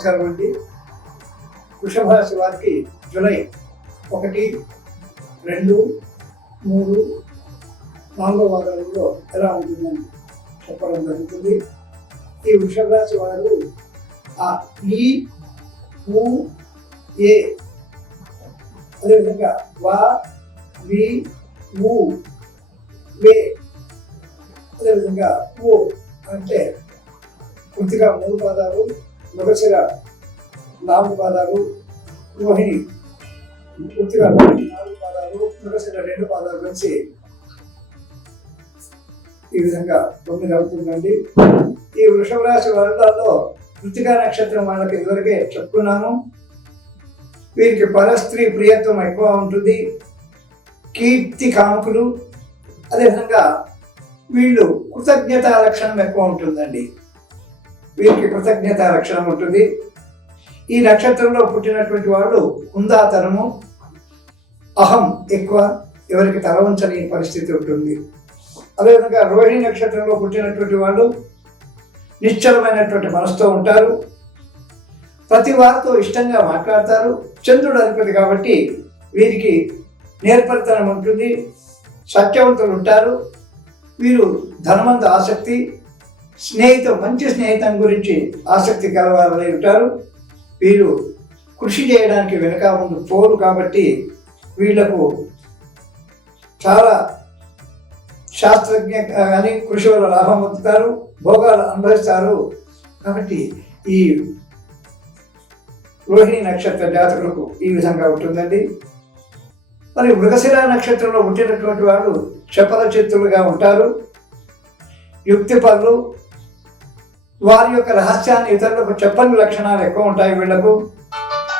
నమస్కారం అండి. వృషభ రాశి వారికి జూలై 1, 2, 3, 4 వారాలలో ఎలా ఉంటుందని చెప్పడం జరుగుతుంది. ఈ వృషభ రాశి వారు ఈ ఊ ఏ అదేవిధంగా వా వి ఊ వే అదేవిధంగా ఓ అంటే పూర్తిగా 3 పాదాలు, మృగశిర 4 పాదాలు, రోహిణి పూర్తిగా 4 పాదాలు, మృగశిర 2 పాదాలు కలిసి ఈ విధంగా 9 అవుతుందండి. ఈ వృషభ రాశి వారిలో కృత్తికా నక్షత్రం వాళ్ళకి ఇదివరకే చెప్పుకున్నాను. వీరికి పరస్త్రీ ప్రియత్వం ఎక్కువ ఉంటుంది. కీర్తి కాముకులు, అదేవిధంగా వీళ్ళు కృతజ్ఞతా లక్షణం ఎక్కువ ఉంటుందండి. వీరికి కృతజ్ఞతా లక్షణం ఉంటుంది. ఈ నక్షత్రంలో పుట్టినటువంటి వాళ్ళు హుందాతనము, అహం ఎక్కువ, ఎవరికి తల ఉంచని పరిస్థితి ఉంటుంది. అదేవిధంగా రోహిణి నక్షత్రంలో పుట్టినటువంటి వాళ్ళు నిశ్చలమైనటువంటి మనసుతో ఉంటారు. ప్రతి వారితో ఇష్టంగా మాట్లాడతారు. చంద్రుడు అధిపతి కాబట్టి వీరికి నేర్పరితనం ఉంటుంది. సత్యవంతులు ఉంటారు. వీరు ధనమంత ఆసక్తి, మంచి స్నేహితం గురించి ఆసక్తి కలవాలని ఉంటారు. వీరు కృషి చేయడానికి వెనక ముందు పోరు కాబట్టి వీళ్లకు చాలా శాస్త్రజ్ఞ కానీ కృషి వల్ల లాభం పొందుతారు, భోగాలు అనుభవిస్తారు. కాబట్టి ఈ రోహిణి నక్షత్ర జాతకులకు ఈ విధంగా ఉంటుందండి. మరి మృగశిర నక్షత్రంలో పుట్టినటువంటి వాళ్ళు చపల చిత్తులుగా ఉంటారు. యుక్తి పనులు, వారి యొక్క రహస్యాన్ని ఇతరులకు చెప్పని లక్షణాలు ఎక్కువ ఉంటాయి వీళ్లకు.